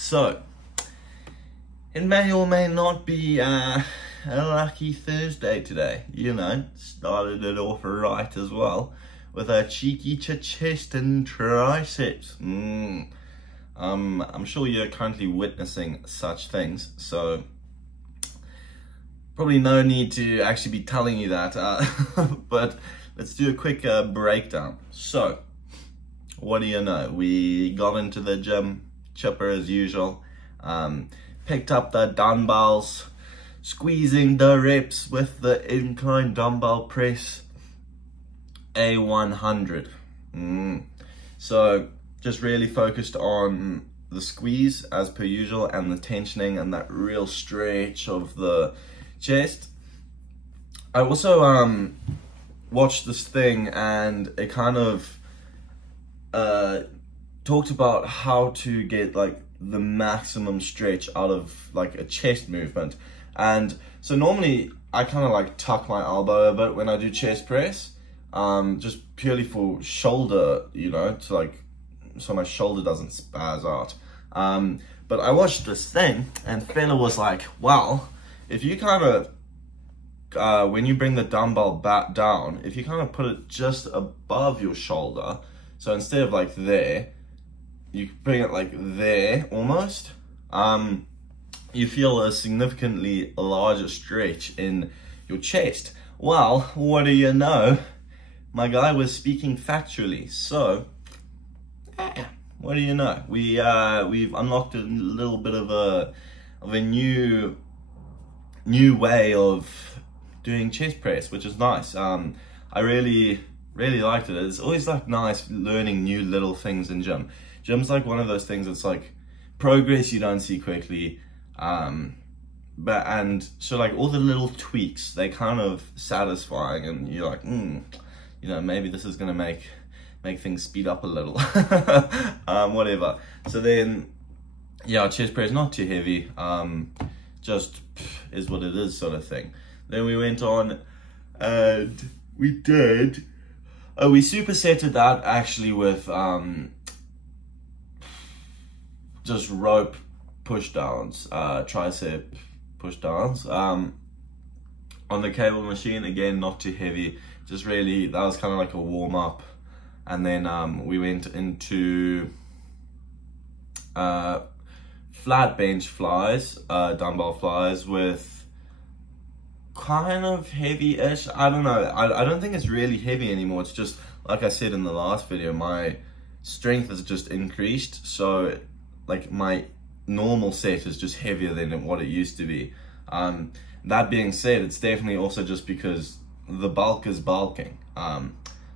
So, it may or may not be a lucky Thursday today. You know, started it off right as well with a cheeky chest and triceps. I'm sure you're currently witnessing such things, so probably no need to actually be telling you that, but let's do a quick breakdown. So, what do you know? We got into the gym, chipper as usual, picked up the dumbbells, squeezing the reps with the incline dumbbell press A100. So just really focused on the squeeze as per usual and the tensioning and that real stretch of the chest. I also watched this thing and it kind of talked about how to get like the maximum stretch out of like a chest movement. And so normally I kind of like tuck my elbow a bit when I do chest press, just purely for shoulder, you know, to like, so my shoulder doesn't spaz out. But I watched this thing and fella was like, well, if you kind of, when you bring the dumbbell back down, if you kind of put it just above your shoulder, so instead of like there, you bring it like there almost, you feel a significantly larger stretch in your chest. Well, what do you know? My guy was speaking factually. So, what do you know? We've unlocked a little bit of a new way of doing chest press, which is nice. I really liked it. It's always like nice learning new little things in gym. Gym's like one of those things that's like progress you don't see quickly. And so like all the little tweaks, they kind of satisfying and you're like, you know, maybe this is gonna make things speed up a little. Whatever. So then, yeah, chest press not too heavy, just is what it is sort of thing. Then we went on and we supersetted that actually with just rope push downs, tricep push downs on the cable machine. Again, not too heavy, just really, that was kind of like a warm up. And then we went into flat bench flies, dumbbell flies with kind of heavy-ish. I don't know, I don't think it's really heavy anymore. It's just, like I said in the last video, my strength has just increased. So like my normal set is just heavier than what it used to be. That being said, it's definitely also just because the bulk is bulking.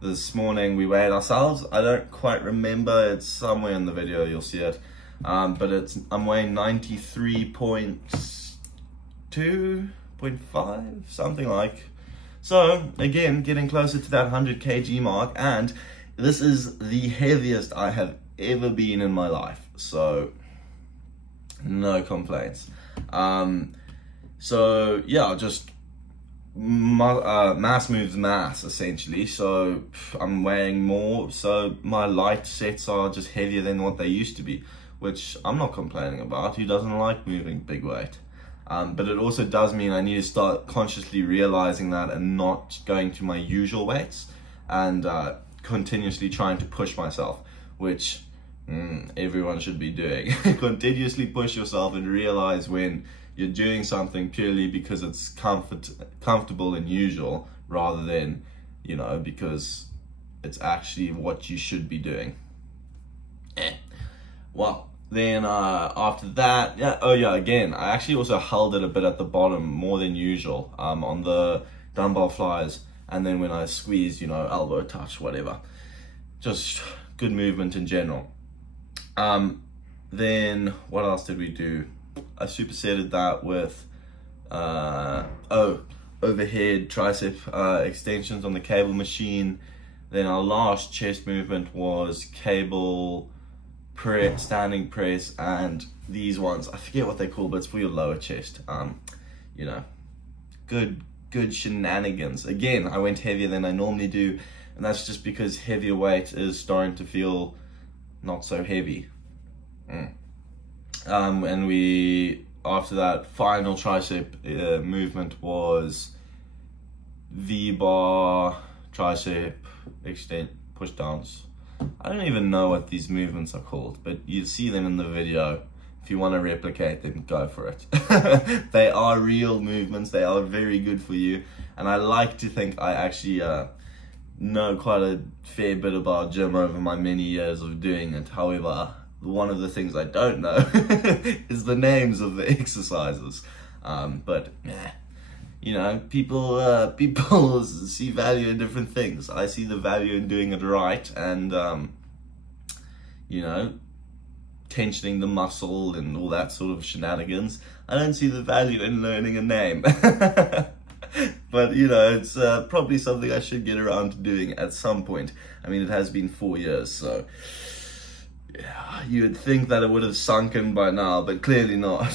This morning we weighed ourselves. I don't quite remember, it's somewhere in the video, you'll see it. But I'm weighing 93.2.5, something like. So again, getting closer to that 100 kg mark, and this is the heaviest I have ever been in my life. So no complaints. So yeah, just mass moves mass essentially. So I'm weighing more, so my light sets are just heavier than what they used to be, which I'm not complaining about. Who doesn't like moving big weight? But it also does mean I need to start consciously realizing that and not going to my usual weights and continuously trying to push myself, which everyone should be doing. Continuously push yourself and realize when you're doing something purely because it's comfortable and usual, rather than, you know, because it's actually what you should be doing. Well, then after that, again, I actually also held it a bit at the bottom more than usual on the dumbbell flies, and then when I squeezed, you know, elbow touch, whatever. Just good movement in general. Then what else did we do? I supersetted that with overhead tricep extensions on the cable machine. Then our last chest movement was cable press, standing press, and these ones, I forget what they're called, but it's for your lower chest. You know, good shenanigans. Again, I went heavier than I normally do, and that's just because heavier weight is starting to feel not so heavy. And we, after that final tricep movement was V-bar, tricep, extend, push downs. I don't even know what these movements are called, but you see them in the video. If you want to replicate them, go for it. They are real movements, they are very good for you, and I like to think I actually know quite a fair bit about gym over my many years of doing it. However, one of the things I don't know is the names of the exercises. But you know, people see value in different things. I see the value in doing it right, and you know, tensioning the muscle and all that sort of shenanigans. I don't see the value in learning a name. But you know, it's probably something I should get around to doing at some point. I mean, it has been 4 years, so yeah, you would think that it would have sunken by now, but clearly not.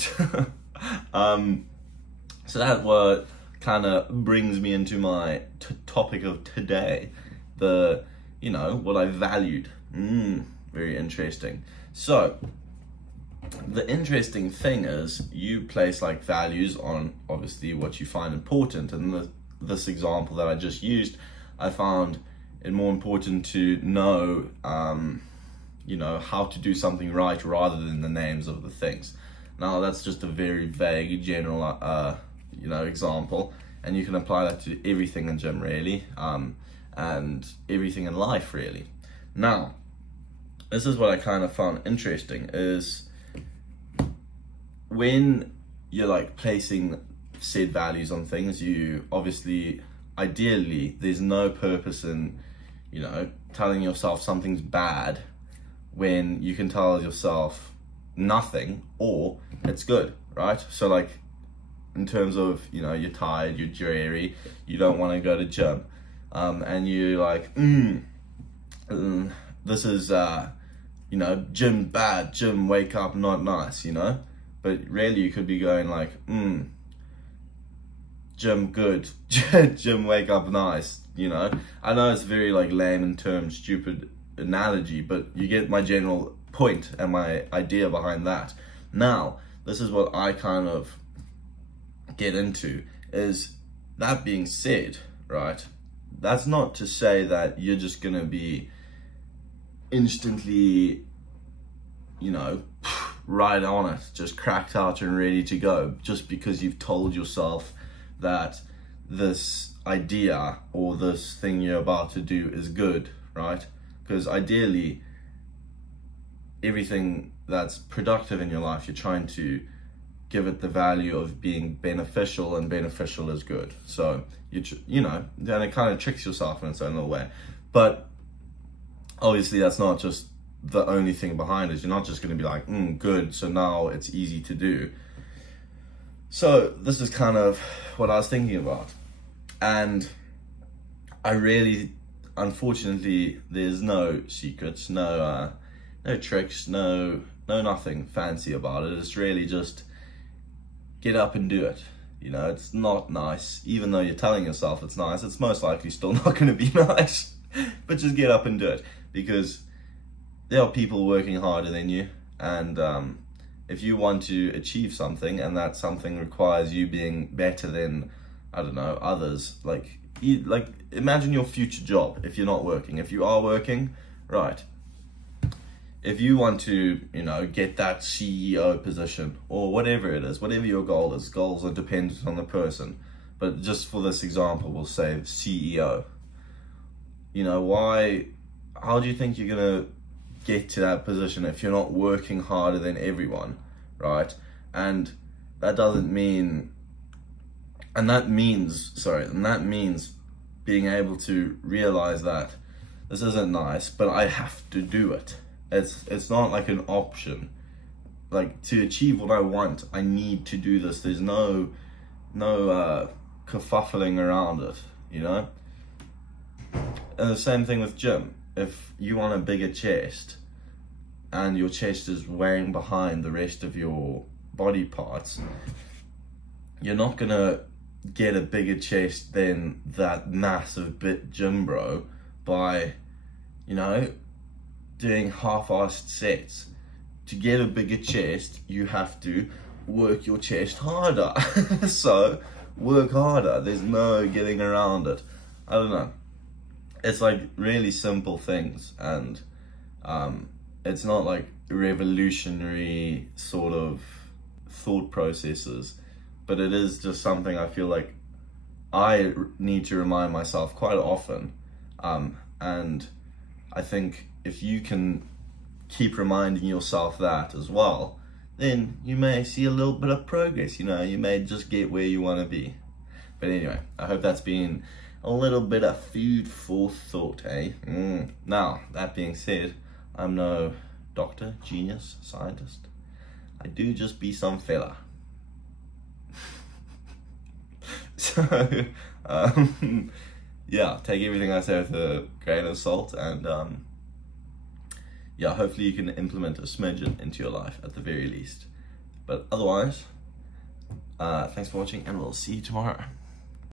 So that what kind of brings me into my topic of today, the, you know, what I valued. Very interesting. So the interesting thing is you place like values on obviously what you find important, and this example that I just used, I found it more important to know you know, how to do something right rather than the names of the things. Now that's just a very vague general you know, example, and you can apply that to everything in gym really, and everything in life really. Now this is what I kind of found interesting, is when you're like placing said values on things, you obviously, ideally, there's no purpose in, you know, telling yourself something's bad when you can tell yourself nothing or it's good, right? So like in terms of, you know, you're tired, you're dreary, you don't want to go to gym, and you're like, this is you know, gym bad, gym wake up not nice, you know? But really you could be going like, gym good, gym wake up nice, you know? I know it's very like lame in terms, stupid analogy, but you get my general point and my idea behind that. Now, this is what I kind of get into, is that being said, right? That's not to say that you're just gonna be instantly, you know, right on it, just cracked out and ready to go, just because you've told yourself that this idea or this thing you're about to do is good, right? Because ideally, everything that's productive in your life, you're trying to give it the value of being beneficial, and beneficial is good. So, you know, then it kind of tricks yourself in its own little way. But obviously that's not just the only thing behind it. You're not just going to be like, good, so now it's easy to do. So this is kind of what I was thinking about. And I really, unfortunately, there's no secrets, no tricks, no nothing fancy about it. It's really just get up and do it. You know, it's not nice. Even though you're telling yourself it's nice, it's most likely still not going to be nice. But just get up and do it, because there are people working harder than you, and if you want to achieve something, and that something requires you being better than, I don't know, others, like imagine your future job if you're not working. If you are working, right, if you want to, you know, get that CEO position or whatever it is, whatever your goal is, goals are dependent on the person, but just for this example, we'll say CEO. You know, how do you think you're gonna get to that position if you're not working harder than everyone, right? And that doesn't mean, and that means being able to realize that this isn't nice, but I have to do it. It's not like an option. Like, to achieve what I want, I need to do this. There's no kerfuffling around it, you know? And the same thing with gym. If you want a bigger chest and your chest is weighing behind the rest of your body parts, you're not gonna get a bigger chest than that massive bit gym bro by, you know, doing half-assed sets. to get a bigger chest, you have to work your chest harder. So work harder. There's no getting around it. I don't know. It's like really simple things, and it's not like revolutionary sort of thought processes, but it is just something I feel like I need to remind myself quite often. And I think if you can keep reminding yourself that as well, then you may see a little bit of progress, you know, you may just get where you want to be. But anyway, I hope that's been a little bit of food for thought, eh? Now, that being said, I'm no doctor, genius, scientist. I do just be some fella. So, yeah, take everything I say with a grain of salt, and yeah, hopefully you can implement a smidgen into your life at the very least. But otherwise, thanks for watching, and we'll see you tomorrow.